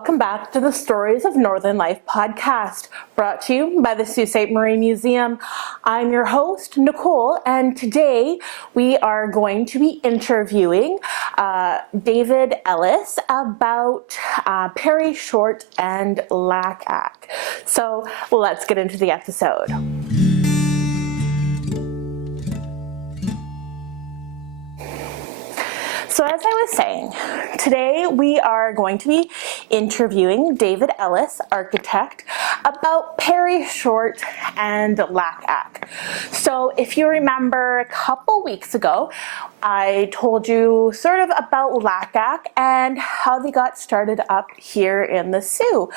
Welcome back to the Stories of Northern Life podcast, brought to you by the Sault Ste. Marie Museum. I'm your host, Nicole, and today we are going to be interviewing David Ellis about Perry Short and LACAC. So let's get into the episode. So as I was saying, today we are going to be interviewing David Ellis, architect, about Perry Short and LACAC. So if you remember a couple weeks ago, I told you sort of about LACAC and how they got started up here in the Sault.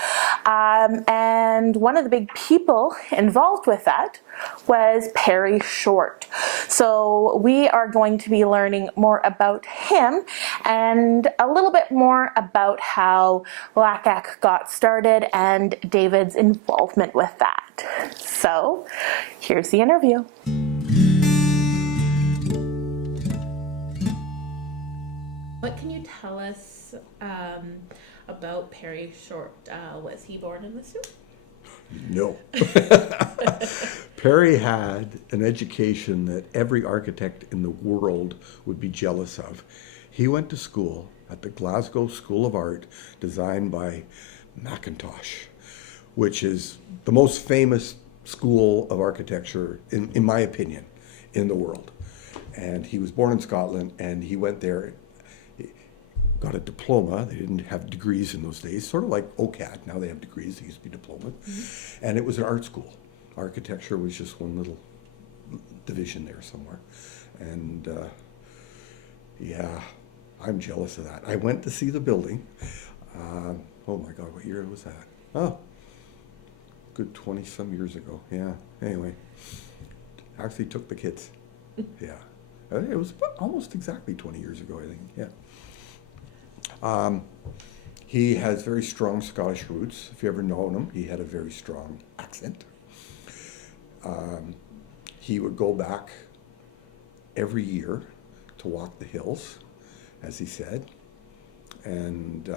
And one of the big people involved with that was Perry Short. So we are going to be learning more about him and a little bit more about how LACAC got started and David's involvement with that. So here's the interview. What can you tell us about Perry Short? Was he born in the Sault? No. Perry had an education that every architect in the world would be jealous of. He went to school at the Glasgow School of Art, designed by Mackintosh, which is the most famous school of architecture, in my opinion, in the world. And he was born in Scotland, and he went there, got a diploma. They didn't have degrees in those days, sort of like OCAD. Now they have degrees. They used to be diplomas. Mm-hmm. And it was an art school. Architecture was just one little division there somewhere. And yeah, I'm jealous of that. I went to see the building. Oh my God, what year was that? Oh, good 20 some years ago. Yeah, anyway. Actually took the kids. Yeah. It was almost exactly 20 years ago, I think. Yeah. He has very strong Scottish roots. If you ever known him, he had a very strong accent. He would go back every year to walk the hills, as he said, and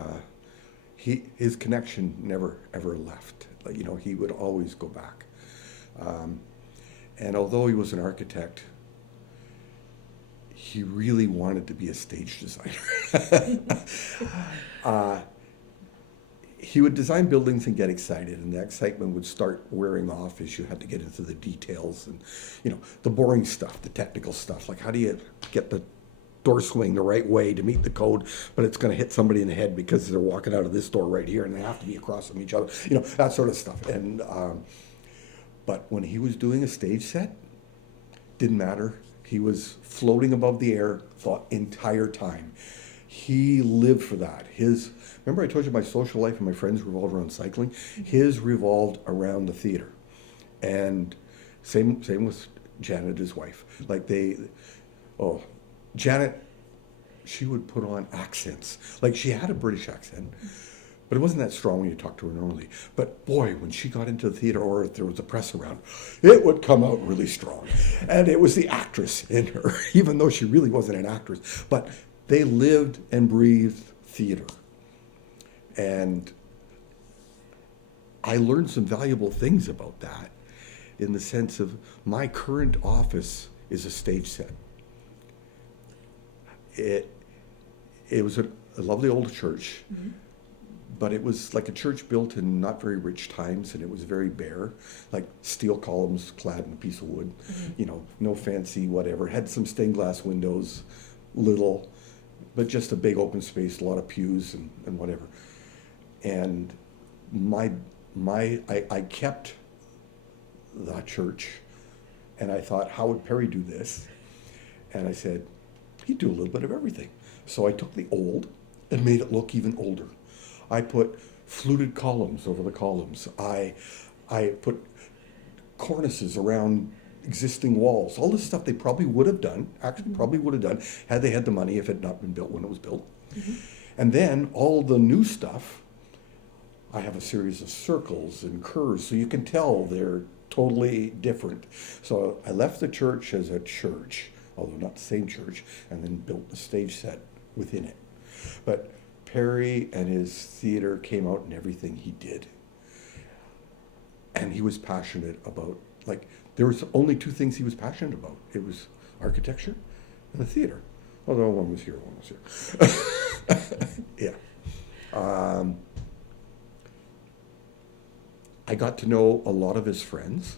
his connection never ever left. You know, he would always go back. And although he was an architect, he really wanted to be a stage designer. He would design buildings and get excited, and the excitement would start wearing off as you had to get into the details and, you know, the boring stuff, the technical stuff, like how do you get the door swing the right way to meet the code, but it's going to hit somebody in the head because they're walking out of this door right here and they have to be across from each other, you know, that sort of stuff. And but when he was doing a stage set, didn't matter. He was floating above the air the entire time. He lived for that. Remember I told you my social life and my friends revolved around cycling? His revolved around the theater. And same with Janet, his wife. Like Janet, she would put on accents. Like she had a British accent, but it wasn't that strong when you talked to her normally. But boy, when she got into the theater or if there was a press around, it would come out really strong. And it was the actress in her, even though she really wasn't an actress. But they lived and breathed theater. And I learned some valuable things about that in the sense of my current office is a stage set. It was a lovely old church. Mm-hmm. But it was like a church built in not very rich times, and it was very bare, like steel columns clad in a piece of wood, mm-hmm. You know, no fancy whatever. Had some stained glass windows, little, but just a big open space, a lot of pews and whatever. And I kept that church, and I thought, how would Perry do this? And I said, he'd do a little bit of everything. So I took the old and made it look even older. I put fluted columns over the columns. I put cornices around existing walls. All this stuff they probably would have done, had they had the money if it had not been built when it was built. Mm-hmm. And then all the new stuff, I have a series of circles and curves, so you can tell they're totally different. So I left the church as a church, although not the same church, and then built the stage set within it. But Perry and his theater came out in everything he did. And he was passionate about, like, there was only two things he was passionate about. It was architecture and the theater. Although one was here, one was here. Yeah. I got to know a lot of his friends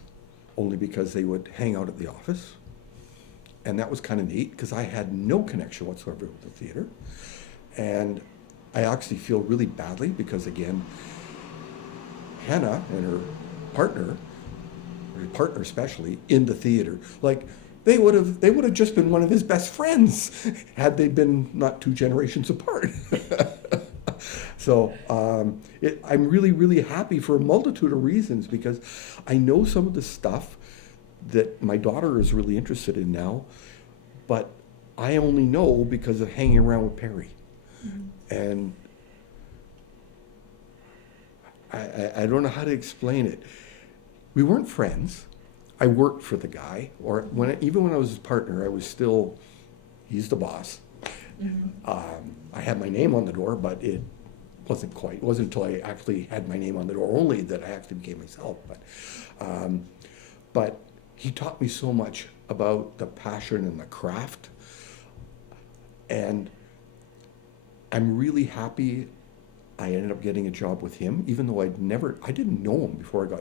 only because they would hang out at the office. And that was kind of neat because I had no connection whatsoever with the theater. And I actually feel really badly because, again, Hannah and her partner especially, in the theater, like, they would have just been one of his best friends had they been not two generations apart. So I'm really, really happy for a multitude of reasons because I know some of the stuff that my daughter is really interested in now, but I only know because of hanging around with Perry. Mm-hmm. And I don't know how to explain it. We weren't friends. I worked for the guy, or even when I was his partner, I was still, he's the boss. Mm-hmm. I had my name on the door, but it wasn't until I actually had my name on the door only that I actually became myself. But he taught me so much about the passion and the craft. And I'm really happy I ended up getting a job with him, even though I didn't know him before I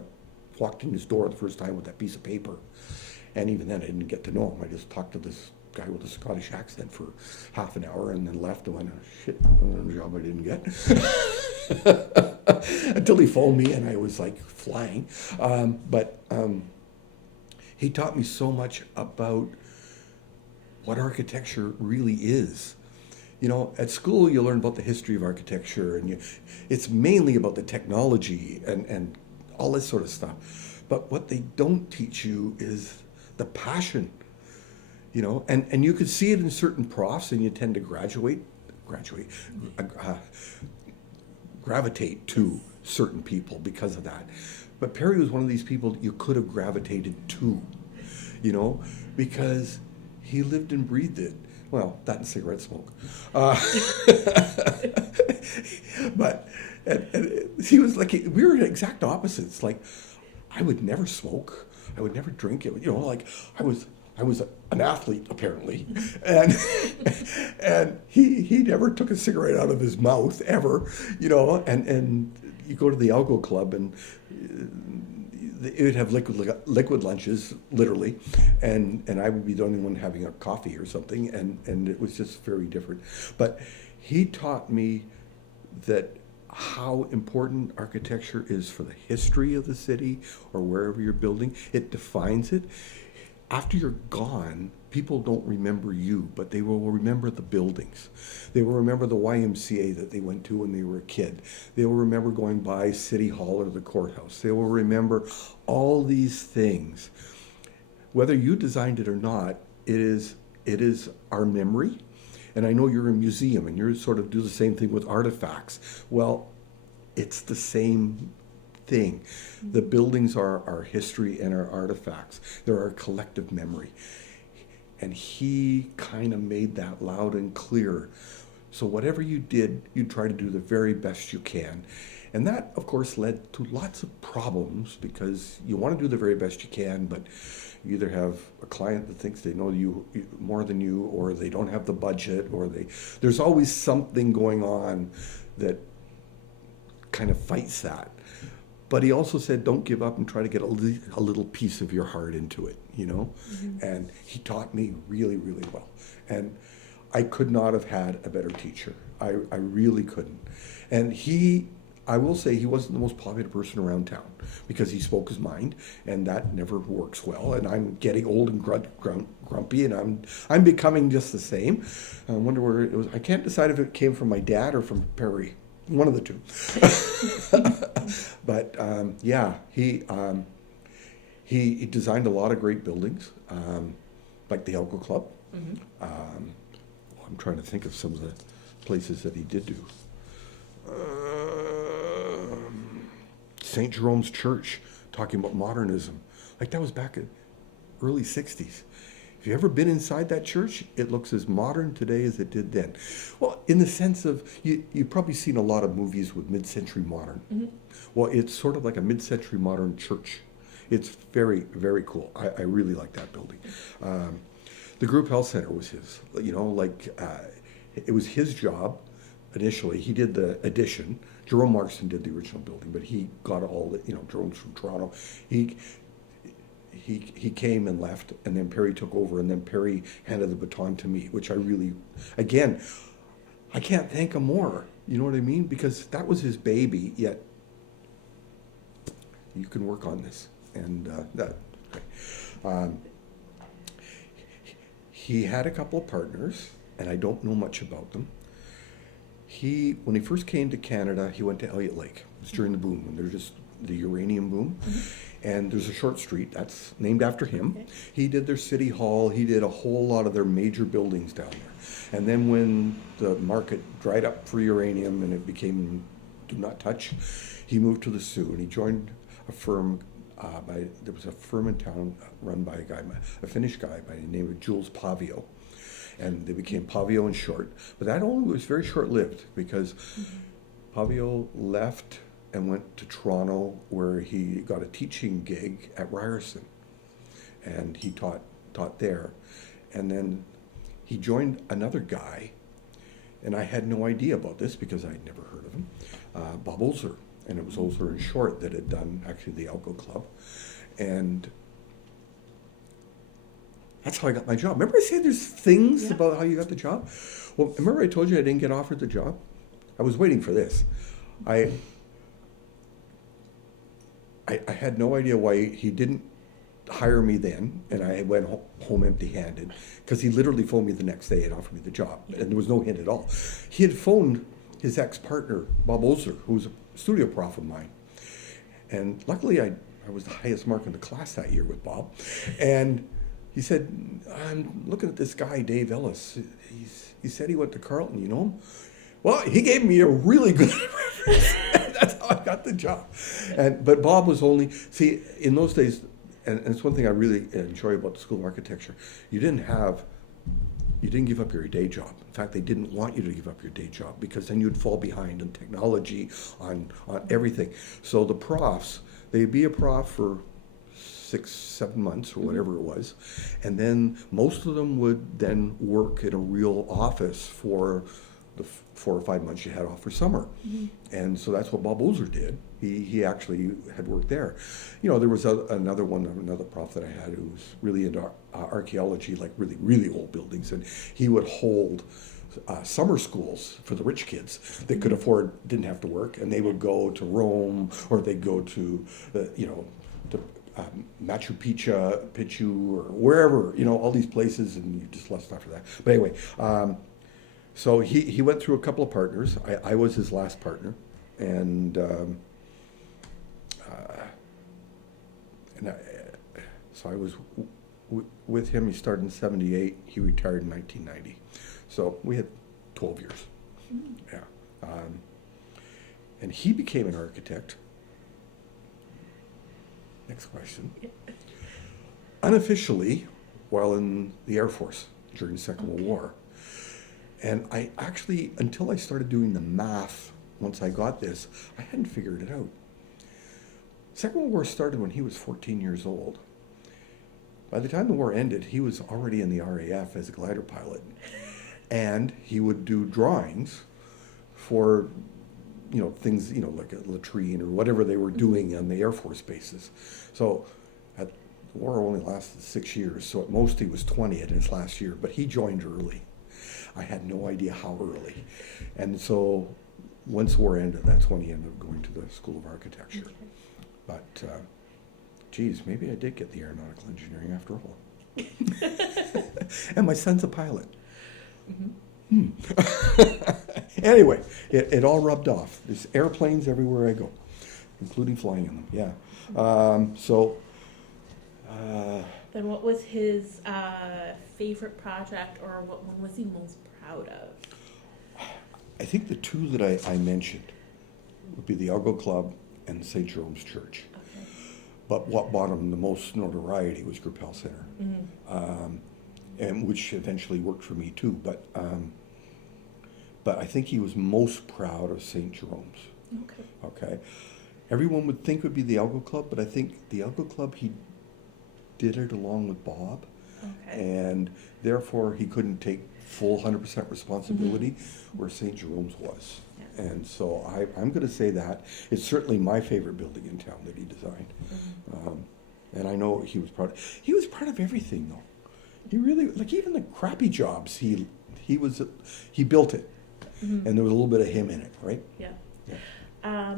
walked in his door the first time with that piece of paper. And even then I didn't get to know him. I just talked to this guy with a Scottish accent for half an hour and then left and went, oh, shit, another job I didn't get. Until he phoned me and I was like flying. But he taught me so much about what architecture really is. You know, at school you learn about the history of architecture and it's mainly about the technology and all this sort of stuff. But what they don't teach you is the passion, you know, and you could see it in certain profs and you tend to gravitate to certain people because of that. But Perry was one of these people you could have gravitated to, you know, because he lived and breathed it. Well, that and cigarette smoke. But and he was like, we were exact opposites. Like, I would never smoke. I would never drink it. You know, like I was an athlete apparently, and he never took a cigarette out of his mouth ever. You know, and you go to the Algo Club and it would have liquid lunches, literally, and I would be the only one having a coffee or something, and it was just very different. But he taught me that how important architecture is for the history of the city or wherever you're building. It defines it. After you're gone, people don't remember you, but they will remember the buildings. They will remember the YMCA that they went to when they were a kid. They will remember going by City Hall or the courthouse. They will remember all these things. Whether you designed it or not, it is our memory. And I know you're a museum and you sort of do the same thing with artifacts. Well, it's the same thing. The buildings are our history and our artifacts. They're our collective memory. And he kind of made that loud and clear. So whatever you did, you try to do the very best you can. And that, of course, led to lots of problems because you want to do the very best you can, but you either have a client that thinks they know you more than you, or they don't have the budget, or there's always something going on that kind of fights that. But he also said, don't give up and try to get a little piece of your heart into it, you know? Mm-hmm. And he taught me really, really well. And I could not have had a better teacher. I really couldn't. And I will say he wasn't the most popular person around town because he spoke his mind, and that never works well. And I'm getting old and grumpy, and I'm becoming just the same. I wonder where it was. I can't decide if it came from my dad or from Perry. One of the two. But yeah, he designed a lot of great buildings, like the Elko Club. Mm-hmm. I'm trying to think of some of the places that he did do. St. Jerome's Church, talking about modernism. Like, that was back in early 60s. If you've ever been inside that church, it looks as modern today as it did then. Well, in the sense of, you've probably seen a lot of movies with mid-century modern. Well, it's sort of like a mid-century modern church. It's very, very cool. I really like that building. The group health center was his. It was his job initially. He did the addition. Jerome Marston did the original building, but he got all the, Jerome's from Toronto. He came and left, and then Perry took over, and then Perry handed the baton to me, which I really, again, I can't thank him more. You know what I mean? Because that was his baby, yet you can work on this. And he had a couple of partners, and I don't know much about them. When he first came to Canada, he went to Elliott Lake. It was during the boom, when there was just the uranium boom. And there's a short street that's named after him. Okay. He did their city hall. He did a whole lot of their major buildings down there. And then when the market dried up for uranium and it became do not touch, he moved to the Sault, and he joined a firm. There was a firm in town run by a Finnish guy by the name of Jules Pavio. And they became Pavio and Short. But that only was very short-lived, because Pavio left and went to Toronto, where he got a teaching gig at Ryerson, and he taught there. And then he joined another guy, and I had no idea about this because I'd never heard of him, Bob Ozer. And it was Ozer and Short that had done actually the Alco Club. And that's how I got my job. Remember I said there's things about how you got the job? Well, remember I told you I didn't get offered the job? I was waiting for this. I had no idea why he didn't hire me then, and I went home empty-handed, because he literally phoned me the next day and offered me the job, and there was no hint at all. He had phoned his ex-partner, Bob Ozer, who was a studio prof of mine, and luckily I was the highest mark in the class that year with Bob, and he said, I'm looking at this guy, Dave Ellis. He said he went to Carleton, you know him? Well, he gave me a really good reference. That's how I got the job. But Bob was only, see, in those days, and it's one thing I really enjoy about the School of Architecture, you didn't give up your day job. In fact, they didn't want you to give up your day job, because then you'd fall behind on technology, on everything. So the profs, they'd be a prof for 6-7 months or whatever it was, and then most of them would then work in a real office for the 4 or 5 months you had off for summer. And so that's what Bob Ozer did. He actually had worked there. There was another prof that I had who was really into archaeology, like really, really old buildings, and he would hold summer schools for the rich kids that could afford, didn't have to work, and they would go to Rome, or they'd go to, to Machu Picchu, or wherever, all these places, and you just left after that. But anyway, so he went through a couple of partners. I was his last partner, and so I was with him. He started in '78. He retired in 1990. So we had 12 years. Yeah. And he became an architect. Next question. Unofficially, while in the Air Force during the Second World War. And I actually, until I started doing the math, once I got this, I hadn't figured it out. Second World War started when he was 14 years old. By the time the war ended, he was already in the RAF as a glider pilot. And he would do drawings for, things, like a latrine or whatever they were doing on the Air Force bases. So the war only lasted 6 years, so at most he was 20 in his last year, but he joined early. I had no idea how early. And so once the war ended, that's when he ended up going to the School of Architecture. Okay. But, geez, maybe I did get the aeronautical engineering after all. And my son's a pilot. Anyway, it all rubbed off. There's airplanes everywhere I go, including flying in them, yeah. Then what was his favorite project, or what one was he most proud of? I think the two that I mentioned would be the Algo Club and St. Jerome's Church. Okay. But what brought him the most notoriety was Group Health Center. and which eventually worked for me too. But I think he was most proud of St. Jerome's. Okay. Okay, everyone would think it would be the Algo Club, but I think the Algo Club, he did it along with Bob, Okay. and therefore he couldn't take full 100% responsibility, where St. Jerome's was. Yeah. And so I'm going to say that it's certainly my favorite building in town that he designed. And I know he was proud. He was proud of everything, though. He really, like, even the crappy jobs, he built it, and there was a little bit of him in it, right? Yeah. Yeah.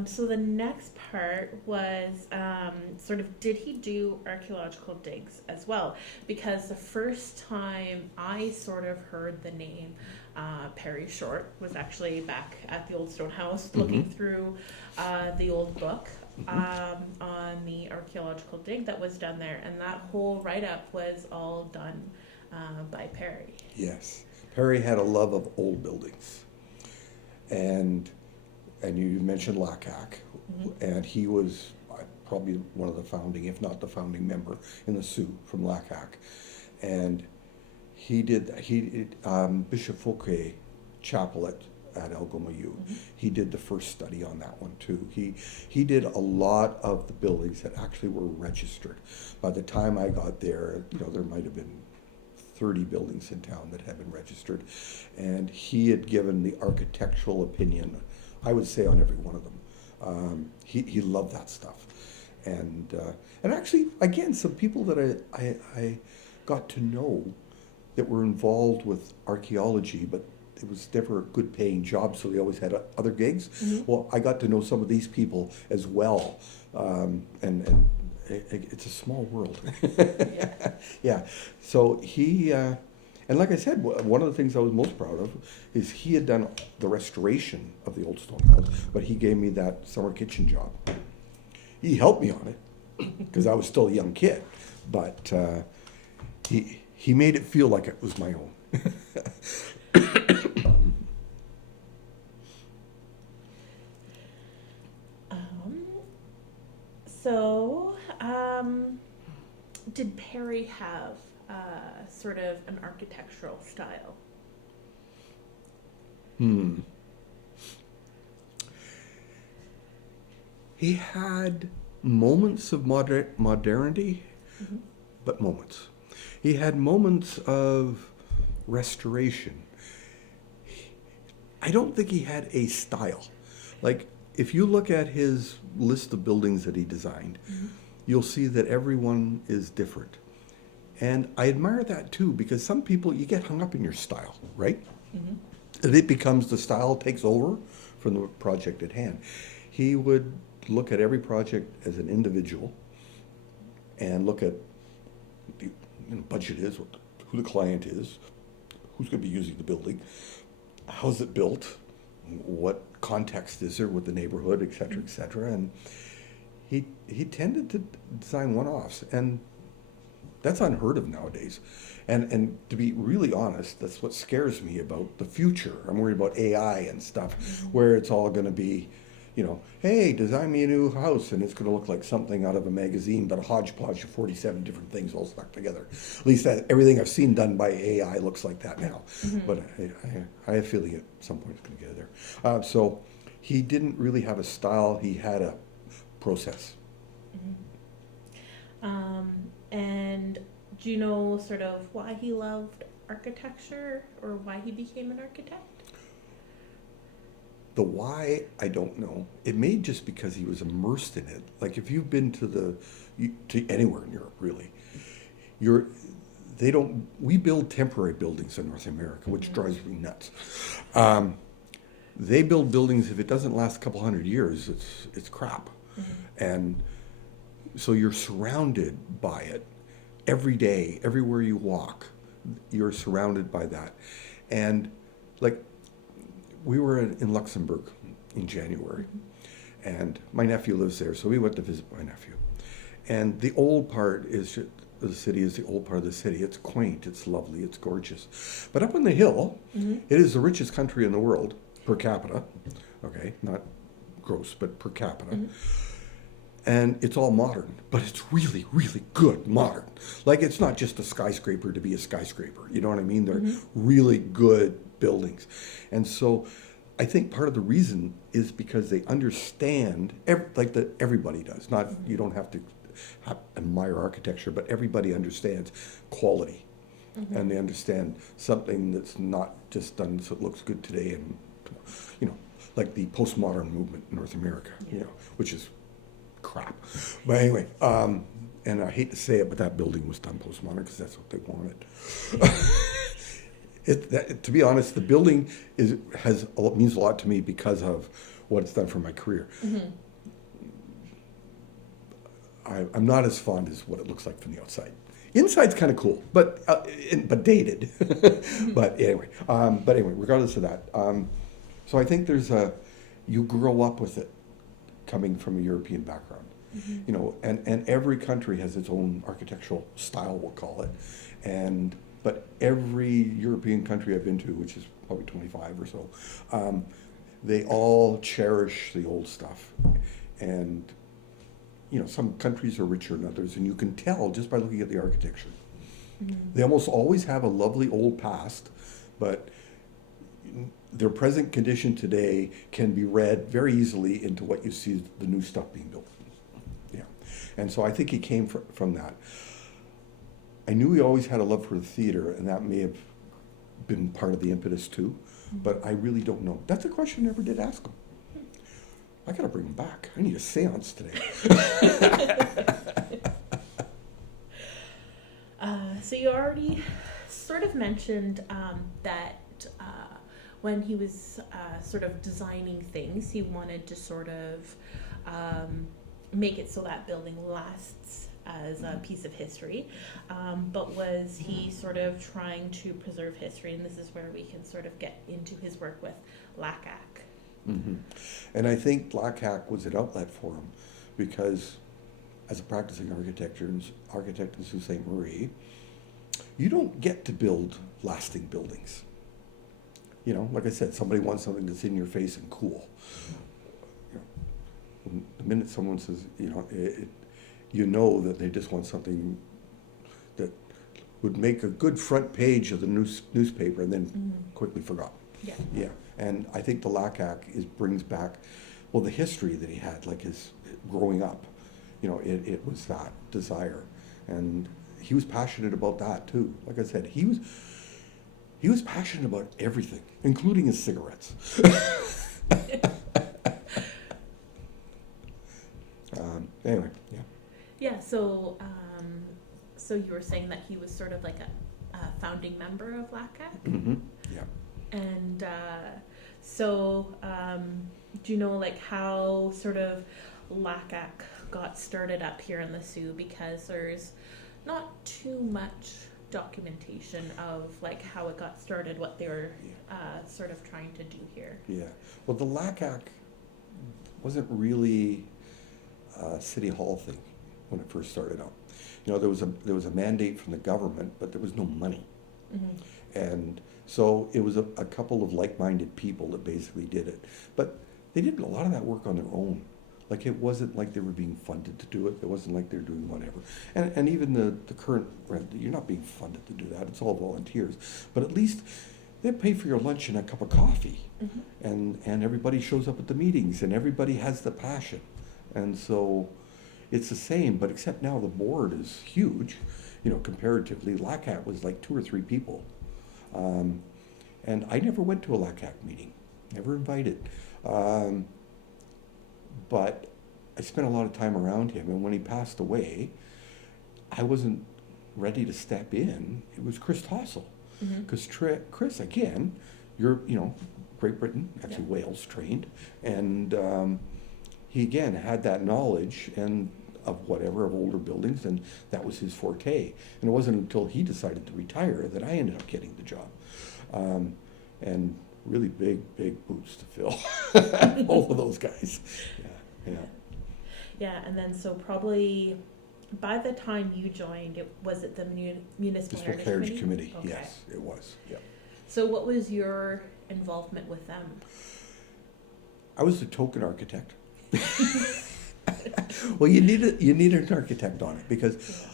So the next part was sort of, did he do archaeological digs as well? Because the first time I sort of heard the name Perry Short was actually back at the Old Stone House, looking through the old book on the archaeological dig that was done there, and that whole write-up was all done by Perry. Yes. Perry had a love of old buildings. And you mentioned LACAC, and he was probably one of the founding, if not the founding member in the Sault from LACAC. And he did Bishop Fouquet Chapel at Algomayu. He did the first study on that one too. He did a lot of the buildings that actually were registered. By the time I got there, there might have been 30 buildings in town that had been registered, and he had given the architectural opinion, I would say, on every one of them. He loved that stuff, and actually, again, some people that I got to know that were involved with archaeology, but it was never a good paying job, so they always had other gigs. Well, I got to know some of these people as well, and it's a small world. Yeah. So he, and like I said, one of the things I was most proud of is he had done the restoration of the Old Stone House, but he gave me that summer kitchen job. He helped me on it because I was still a young kid, but he made it feel like it was my own. So, did Perry have sort of an architectural style? He had moments of modernity, but moments. He had moments of restoration. I don't think he had a style. Like, if you look at his list of buildings that he designed, you'll see that everyone is different. And I admire that too, because some people, you get hung up in your style, right? And it becomes, the style takes over from the project at hand. He would look at every project as an individual and look at the budget is, who the client is, who's going to be using the building, how's it built, what context is there with the neighborhood, et cetera, and he tended to design one-offs, and that's unheard of nowadays. And to be really honest, that's what scares me about the future. I'm worried about AI and stuff, where it's all going to be, hey, design me a new house, and it's going to look like something out of a magazine, but a hodgepodge of 47 different things all stuck together. At least everything I've seen done by AI looks like that now. But I have a feeling at some point it's going to get there. So he didn't really have a style. He had a process. And do you know sort of why he loved architecture, or why he became an architect? The why, I don't know. It may just because he was immersed in it. Like, if you've been to anywhere in Europe, really, we build temporary buildings in North America, which drives me nuts. They build buildings, if it doesn't last a couple hundred years, it's crap. And so you're surrounded by it every day, everywhere you walk, you're surrounded by that. And like, we were in Luxembourg in January, and my nephew lives there, so we went to visit my nephew. And the old part of the city is the old part of the city. It's quaint, it's lovely, it's gorgeous. But up on the hill, it is the richest country in the world per capita. Okay, not gross, but per capita. And it's all modern, but it's really, really good modern. Like, it's not just a skyscraper to be a skyscraper. You know what I mean? They're really good buildings. And so I think part of the reason is because they understand, everybody does. Not, you don't have to admire architecture, but everybody understands quality. And they understand something that's not just done so it looks good today, and, you know, like the postmodern movement in North America, you know, which is crap. But anyway, and I hate to say it, but that building was done postmodern because that's what they wanted. To be honest, the building means a lot to me because of what it's done for my career. I'm not as fond as what it looks like from the outside. Inside's kind of cool, but dated. But anyway, regardless of that, so I think you grow up with it, coming from a European background, you know, and every country has its own architectural style, we'll call it, but every European country I've been to, which is probably 25 or so, they all cherish the old stuff, and you know, some countries are richer than others, and you can tell just by looking at the architecture. They almost always have a lovely old past, but their present condition today can be read very easily into what you see the new stuff being built. Yeah, and so I think he came from that. I knew he always had a love for the theater, and that may have been part of the impetus too, but I really don't know. That's a question I never did ask him. I gotta bring him back. I need a seance today. So you already sort of mentioned that when he was sort of designing things, he wanted to sort of make it so that building lasts as a piece of history. But was he sort of trying to preserve history? And this is where we can sort of get into his work with LACAC. And I think LACAC was an outlet for him because, as a practicing architect in Sault Ste. Marie, you don't get to build lasting buildings. You know, like I said, somebody wants something that's in your face and cool. You know, the minute someone says, you know that they just want something that would make a good front page of the newspaper and then quickly forgot. Yeah. And I think the LACAC brings back, well, the history that he had, like his growing up. You know, it was that desire, and he was passionate about that too. Like I said, he was passionate about everything, including his cigarettes. Anyway, yeah. Yeah. So you were saying that he was sort of like a founding member of LACAC. Yeah. And so do you know like how sort of LACAC got started up here in the Soo? Because there's not too much documentation of like how it got started, what they were sort of trying to do here. Yeah. Well, the LACAC wasn't really a city hall thing when it first started out. You know, there was a mandate from the government, but there was no money. And so it was a couple of like-minded people that basically did it. But they did a lot of that work on their own. Like, it wasn't like they were being funded to do it. It wasn't like they're doing whatever. And even the current rent, you're not being funded to do that. It's all volunteers. But at least they pay for your lunch and a cup of coffee. And everybody shows up at the meetings, and everybody has the passion. And so it's the same, but except now the board is huge. You know, comparatively, LACAC was like 2 or 3 people. And I never went to a LACAC meeting, never invited. But I spent a lot of time around him, and when he passed away, I wasn't ready to step in. It was Chris Tossell. Because Chris, again, Great Britain, actually Wales trained, and he again had that knowledge and of older buildings, and that was his forte. And it wasn't until he decided to retire that I ended up getting the job. And really big boots to fill, both of those guys. Yeah, and then so probably by the time you joined, was it the Municipal Heritage Committee? Okay. Yes, it was. Yeah. So what was your involvement with them? I was the token architect. Well, you need an architect on it because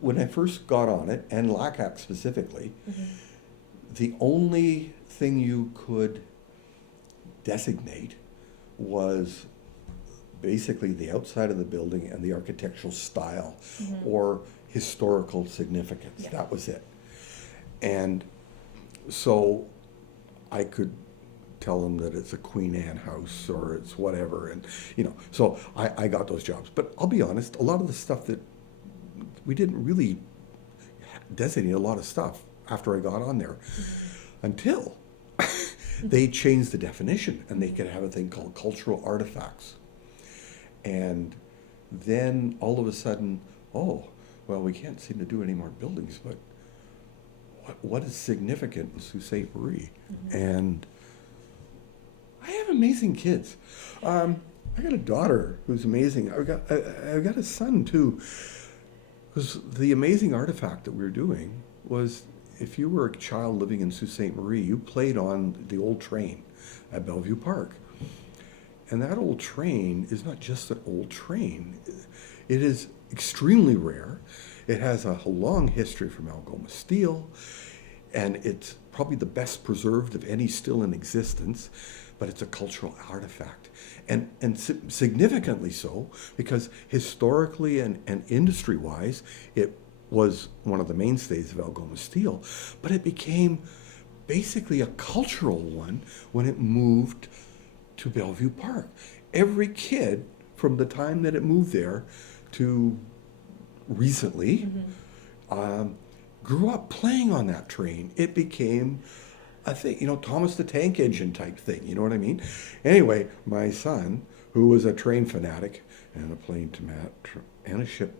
when I first got on it, and LACAC specifically, the only thing you could designate was basically the outside of the building and the architectural style or historical significance. Yeah. That was it. And so I could tell them that it's a Queen Anne house or it's whatever, and so I got those jobs. But I'll be honest, a lot of the stuff that we didn't really designate a lot of stuff after I got on there until they changed the definition and they could have a thing called cultural artifacts. And then all of a sudden, oh, well, we can't seem to do any more buildings, but what is significant in Sault Ste. Marie? And I have amazing kids. I got a daughter who's amazing. I've got a son too. Because the amazing artifact that we were doing was, if you were a child living in Sault Ste. Marie, you played on the old train at Bellevue Park. And that old train is not just an old train. It is extremely rare. It has a long history from Algoma steel, and it's probably the best preserved of any still in existence, but it's a cultural artifact. And significantly so, because historically and industry-wise, it was one of the mainstays of Algoma steel, but it became basically a cultural one when it moved to Bellevue Park. Every kid from the time that it moved there to recently grew up playing on that train. It became a thing, Thomas the Tank Engine type thing, you know what I mean? Anyway, my son, who was a train fanatic and a plane and a ship,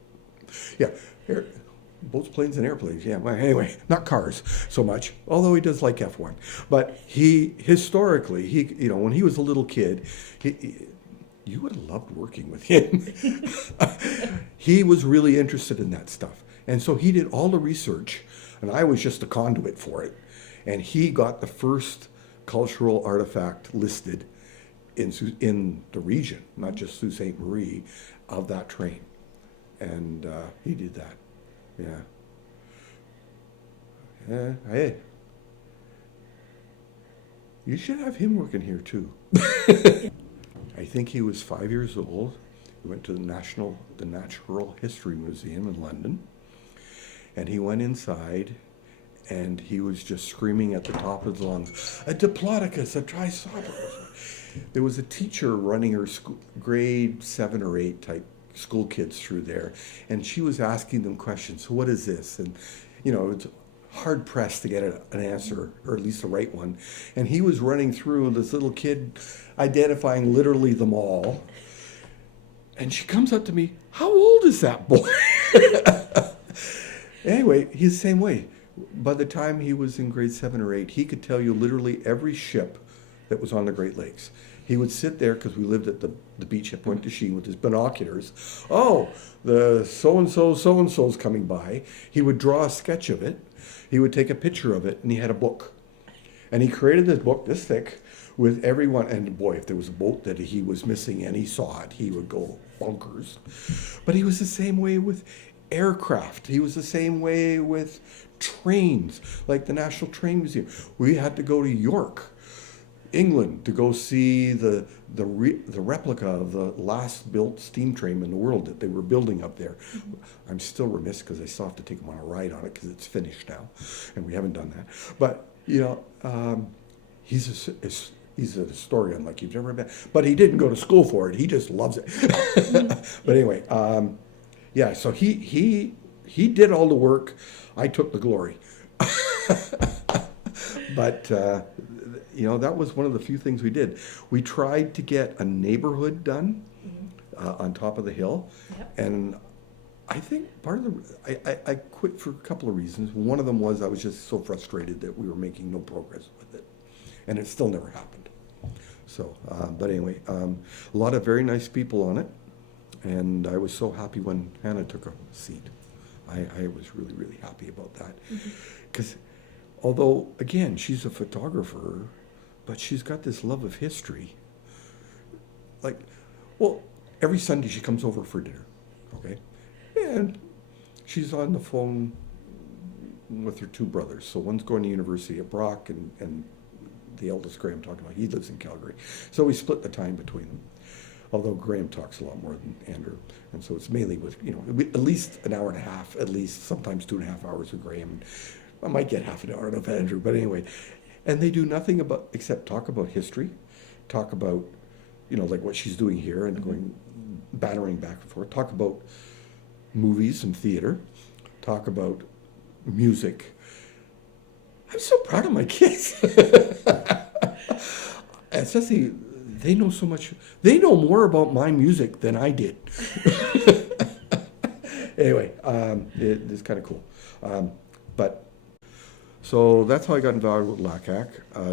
boats, planes, and airplanes. Yeah, well, anyway, not cars so much, although he does like F1. But he, historically, when he was a little kid, you would have loved working with him. He was really interested in that stuff. And so he did all the research, and I was just a conduit for it. And he got the first cultural artifact listed in the region, not just Sault Ste. Marie, of that train. And he did that. Yeah. Hey, you should have him working here too. I think he was 5 years old. He went to the Natural History Museum in London, and he went inside, and he was just screaming at the top of his lungs, "A Diplodocus, a Triceratops!" There was a teacher running her grade 7 or 8 type school kids through there, and she was asking them questions. So what is this? And it's hard pressed to get an answer, or at least the right one. And he was running through, and this little kid identifying literally them all. And she comes up to me, "How old is that boy?" Anyway, he's the same way. By the time he was in grade 7 or 8, he could tell you literally every ship that was on the Great Lakes. He would sit there, because we lived at the beach at Pointe de Chine, with his binoculars. Oh, the so-and-so's coming by. He would draw a sketch of it. He would take a picture of it, and he had a book. And he created this book this thick with everyone. And boy, if there was a boat that he was missing and he saw it, he would go bonkers. But he was the same way with aircraft. He was the same way with trains, like the National Train Museum. We had to go to York, England, to go see the replica of the last built steam train in the world that they were building up there. I'm still remiss because I still have to take him on a ride on it because it's finished now, and we haven't done that. But he's a historian like you've never met. But he didn't go to school for it. He just loves it. But anyway, so he did all the work. I took the glory. But that was one of the few things we did. We tried to get a neighborhood done on top of the hill. Yep. And I think part of I quit for a couple of reasons. One of them was I was just so frustrated that we were making no progress with it. And it still never happened. So, but anyway, a lot of very nice people on it. And I was so happy when Hannah took a seat. I was really, really happy about that. Because although, again, she's a photographer, but she's got this love of history. every Sunday she comes over for dinner, okay? And she's on the phone with her two brothers. So one's going to university at Brock, and the eldest Graham talking about, he lives in Calgary. So we split the time between them. Although Graham talks a lot more than Andrew. And so it's mainly with, at least an hour and a half, at least, sometimes 2.5 hours with Graham. I might get half an hour of Andrew, but anyway. And they do nothing except talk about history, talk about, like what she's doing here and going, battering back and forth, talk about movies and theater, talk about music. I'm so proud of my kids. Especially, they know so much. They know more about my music than I did. Anyway, it's kind of cool. But so that's how I got involved with LACAC.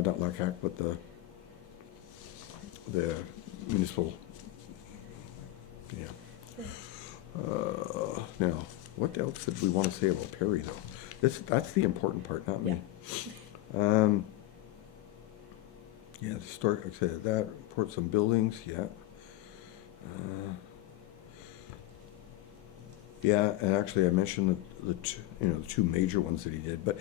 Not LACAC, but the municipal. Yeah. Now, what else did we want to say about Perry, though? That's the important part, not me. Yeah, the start, like I said, that, report some buildings, yeah. Yeah, and actually I mentioned the two major ones that he did, but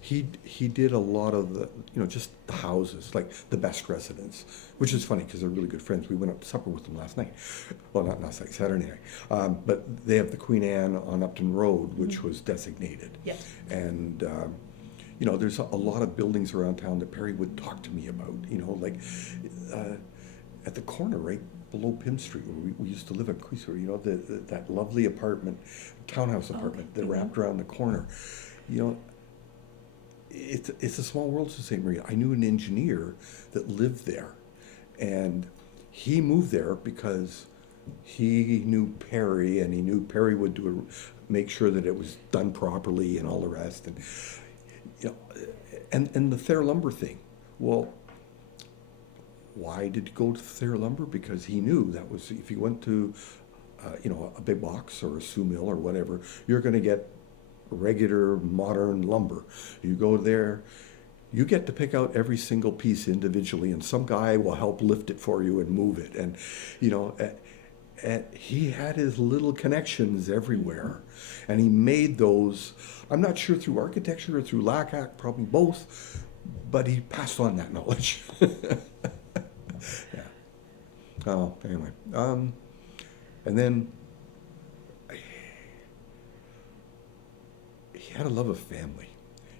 he did a lot of the, just the houses, like the best residents, which is funny because they're really good friends. We went up to supper with them last night. Well, not last night, Saturday night. But they have the Queen Anne on Upton Road, which was designated. Yes. And, there's a lot of buildings around town that Perry would talk to me about, like at the corner right below Pym Street where we used to live at Queensborough, that lovely apartment, townhouse apartment that wrapped around the corner. It's a small world, to St. Maria. I knew an engineer that lived there, and he moved there because he knew Perry, and he knew Perry would make sure that it was done properly and all the rest. And the Thayer Lumber thing. Well, why did he go to Thayer Lumber? Because he knew that was, if you went to, a big box or a Sioux Mill or whatever, you're going to get regular modern lumber. You go there, you get to pick out every single piece individually, and some guy will help lift it for you and move it. And and he had his little connections everywhere, and he made those. I'm not sure through architecture or through LACAC, probably both, but he passed on that knowledge. Yeah. Oh, anyway, and then he had a love of family.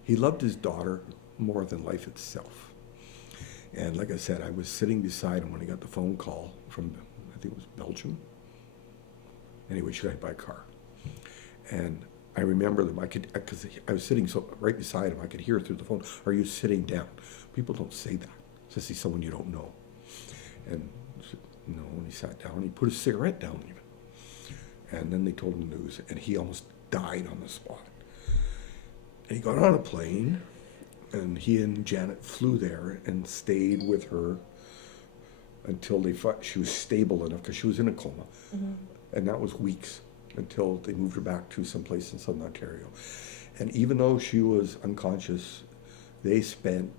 He loved his daughter more than life itself. And like I said, I was sitting beside him when he got the phone call from, I think it was Belgium. Anyway, she got by a car. And I remember them, because I was sitting right beside him, I could hear through the phone, "Are you sitting down?" People don't say that, especially someone you don't know. And when he sat down, he put his cigarette down even. And then they told him the news, and he almost died on the spot. And he got on a plane, and he and Janet flew there and stayed with her until she was stable enough, because she was in a coma. Mm-hmm. And that was weeks until they moved her back to someplace in Southern Ontario. And even though she was unconscious, they spent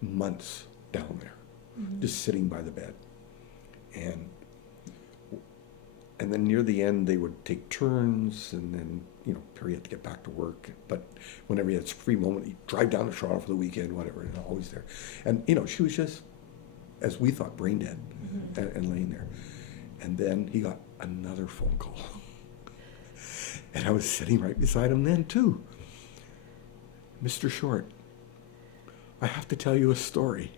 months down there, just sitting by the bed. And then near the end, they would take turns, and then, Perry had to get back to work. But whenever he had a free moment, he'd drive down to Toronto for the weekend, whatever, and always there. And, she was just, as we thought, brain dead and laying there. And then he got another phone call. And I was sitting right beside him then, too. "Mr. Short, I have to tell you a story."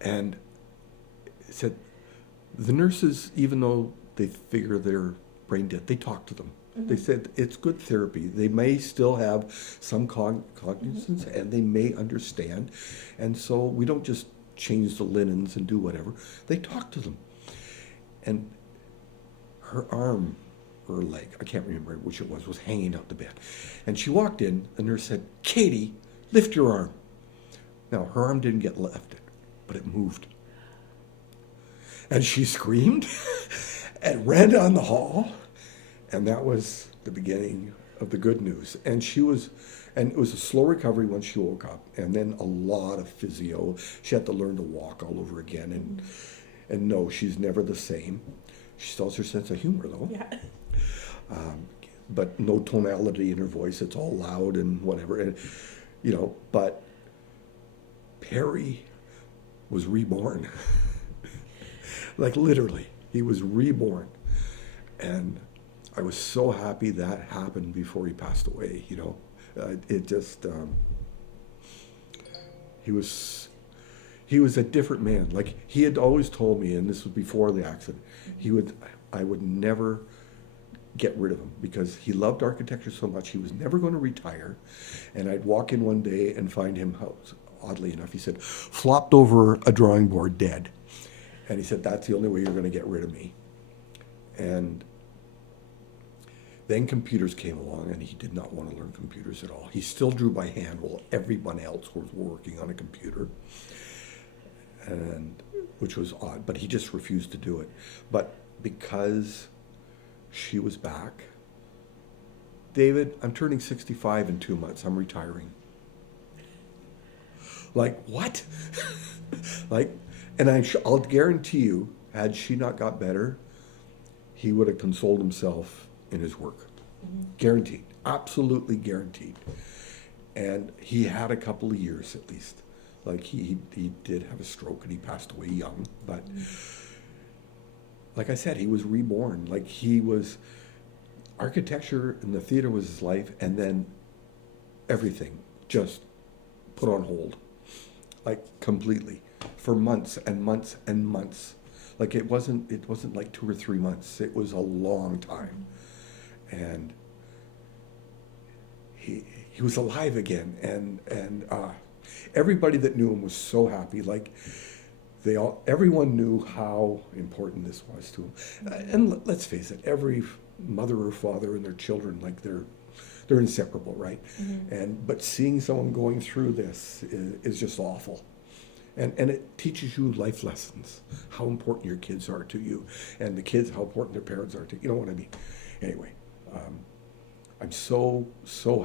And it said, the nurses, even though they figure they're brain dead, they talk to them. They said it's good therapy. They may still have some cognizance, and they may understand. And so we don't just change the linens and do whatever. They talk to them. And her arm or her leg, I can't remember which it was hanging out the bed. And she walked in, the nurse said, "Katie, lift your arm." Now, her arm didn't get lifted, but it moved. And she screamed and ran down the hall. And that was the beginning of the good news. And it was a slow recovery once she woke up. And then a lot of physio. She had to learn to walk all over again. And no, she's never the same. She still has her sense of humor, though. Yeah. But no tonality in her voice. It's all loud and whatever. And, you know, but Perry was reborn. Like literally, he was reborn. And I was so happy that happened before he passed away, you know. It just, he was a different man. Like he had always told me, and this was before the accident, I would never get rid of him because he loved architecture so much. He was never going to retire. And I'd walk in one day and find him, oddly enough, he said, flopped over a drawing board dead. And he said, that's the only way you're going to get rid of me. And then computers came along, and he did not want to learn computers at all. He still drew by hand while everyone else was working on a computer, and which was odd, but he just refused to do it. But because she was back, David, I'm turning 65 in 2 months. I'm retiring. Like, what? Like, and I'll guarantee you, had she not got better, he would have consoled himself in his work. Mm-hmm. Guaranteed. Absolutely guaranteed. And he had a couple of years at least. Like he did have a stroke and he passed away young. But like I said, he was reborn. Like he was, architecture and the theater was his life, and then everything just put on hold. Like completely. For months and months and months. Like it wasn't like 2 or 3 months. It was a long time. And he was alive again, and everybody that knew him was so happy. Like everyone knew how important this was to him. And let's face it, every mother or father and their children, like they're inseparable, right? Mm-hmm. But seeing someone going through this is just awful. And it teaches you life lessons, how important your kids are to you, and the kids, how important their parents are to you. You know what I mean? Anyway, I'm so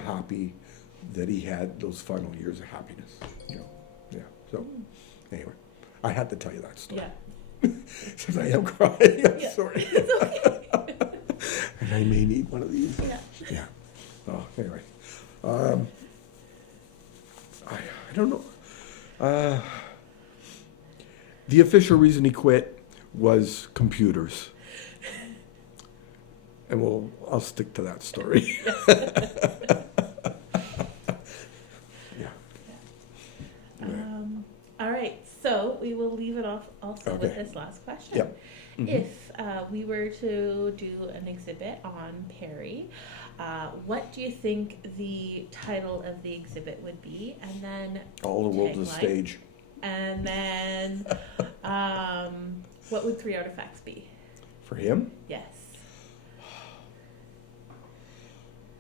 happy that he had those final years of happiness. You know, yeah. So, anyway, I had to tell you that story. Yeah. Since I am crying, I'm sorry. It's okay. And I may need one of these. Yeah. Yeah. Oh, anyway, I don't know. The official reason he quit was computers. And I'll stick to that story. Yeah. All right, so we will leave it off also with this last question. Yep. Mm-hmm. If we were to do an exhibit on Perry, what do you think the title of the exhibit would be? And then All the World is Stage. And then what would 3 artifacts be? For him? Yes.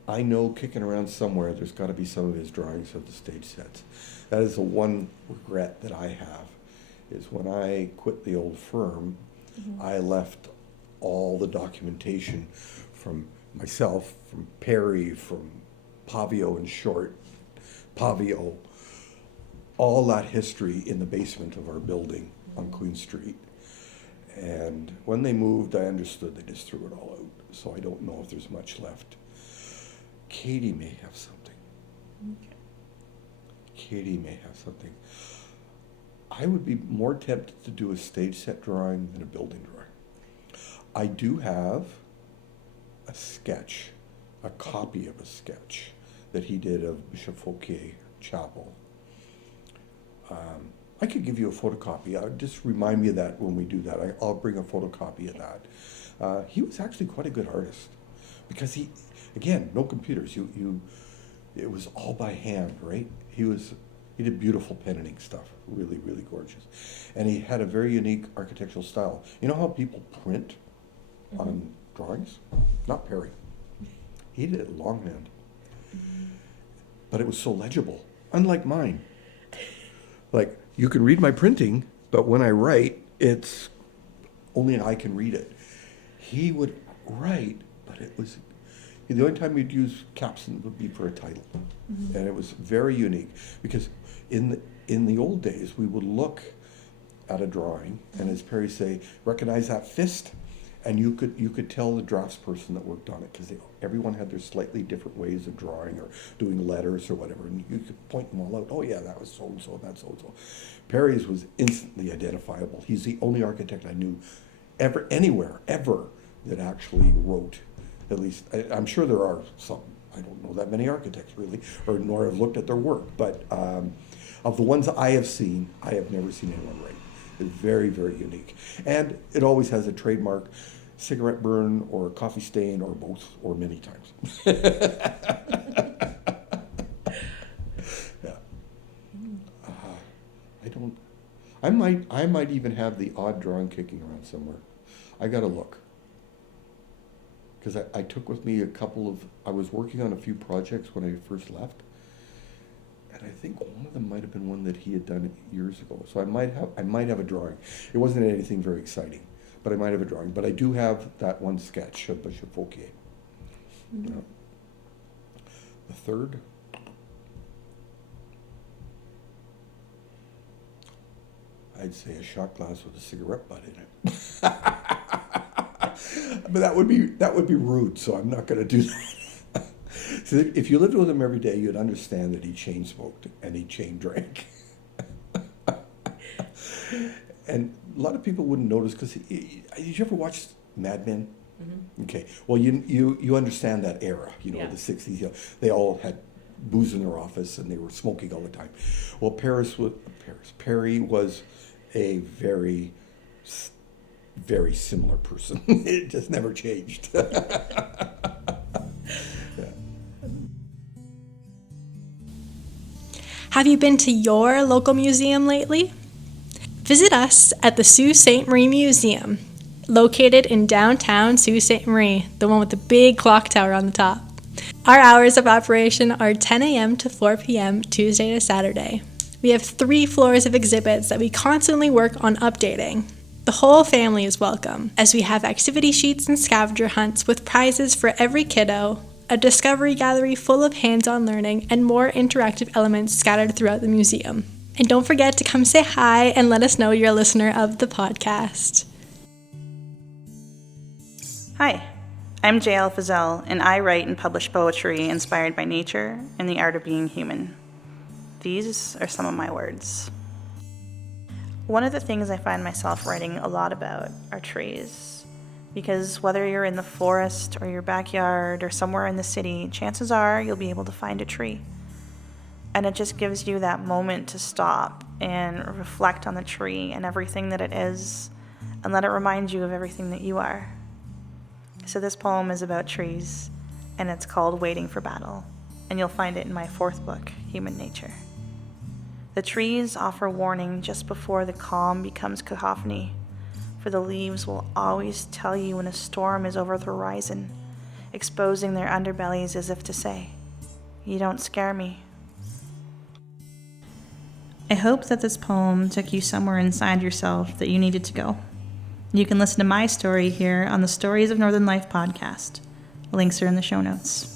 I know kicking around somewhere there's got to be some of his drawings of the stage sets. That is the one regret that I have, is when I quit the old firm, mm-hmm. I left all the documentation from myself, from Perry, from Pavio and Short, Pavio, all that history in the basement of our building on Queen Street. And when they moved, I understood they just threw it all out. So I don't know if there's much left. Katie may have something. Okay. Katie may have something. I would be more tempted to do a stage set drawing than a building drawing. I do have a sketch, a copy of a sketch that he did of Bishop Fouquier Chapel. I could give you a photocopy. Just remind me of that when we do that. I'll bring a photocopy of that. He was actually quite a good artist because he, again, no computers. It was all by hand, right? He did beautiful pen and ink stuff, really, really gorgeous. And he had a very unique architectural style. You know how people print on drawings? Not Perry. He did it longhand. But it was so legible, unlike mine. Like, you can read my printing, but when I write, it's only I can read it. He would write, but it was, the only time we'd use caption would be for a title. Mm-hmm. And it was very unique because in the old days, we would look at a drawing, and as Perry say, recognize that fist, and you could tell the draftsperson that worked on it, because everyone had their slightly different ways of drawing or doing letters or whatever, and you could point them all out. Oh yeah, that was so and so, and that's so and so. Perry's was instantly identifiable. He's the only architect I knew anywhere that actually wrote. At least I'm sure there are some. I don't know that many architects really, or nor have looked at their work, but of the ones I have seen, I have never seen anyone write. It's very, very unique. And it always has a trademark cigarette burn or a coffee stain or both, or many times. Yeah. I might even have the odd drawing kicking around somewhere. I gotta look. Because I took with me I was working on a few projects when I first left. And I think one of them might have been one that he had done years ago. So I might have a drawing. It wasn't anything very exciting, but I might have a drawing. But I do have that one sketch of Bishop Fauquier. Mm-hmm. The third. I'd say a shot glass with a cigarette butt in it. But that would be rude, so I'm not going to do that. So if you lived with him every day, you'd understand that he chain smoked and he chain drank. And a lot of people wouldn't notice, because did you ever watch Mad Men? Mm-hmm. Okay, well you understand that era, the 60s. They all had booze in their office and they were smoking all the time. Well, Perry was a very, very similar person. It just never changed. Have you been to your local museum lately? Visit us at the Sault Ste. Marie Museum, located in downtown Sault Ste. Marie, the one with the big clock tower on the top. Our hours of operation are 10 a.m. to 4 p.m. Tuesday to Saturday. We have 3 floors of exhibits that we constantly work on updating. The whole family is welcome, as we have activity sheets and scavenger hunts with prizes for every kiddo, a discovery gallery full of hands-on learning, and more interactive elements scattered throughout the museum. And don't forget to come say hi and let us know you're a listener of the podcast. Hi, I'm J.L. Fizzell, and I write and publish poetry inspired by nature and the art of being human. These are some of my words. One of the things I find myself writing a lot about are trees. Because whether you're in the forest or your backyard or somewhere in the city, chances are you'll be able to find a tree. And it just gives you that moment to stop and reflect on the tree and everything that it is, and let it remind you of everything that you are. So this poem is about trees, and it's called Waiting for Battle, and you'll find it in my 4th book, Human Nature. The trees offer warning just before the calm becomes cacophony, for the leaves will always tell you when a storm is over the horizon, exposing their underbellies as if to say, "You don't scare me." I hope that this poem took you somewhere inside yourself that you needed to go. You can listen to my story here on the Stories of Northern Life podcast. Links are in the show notes.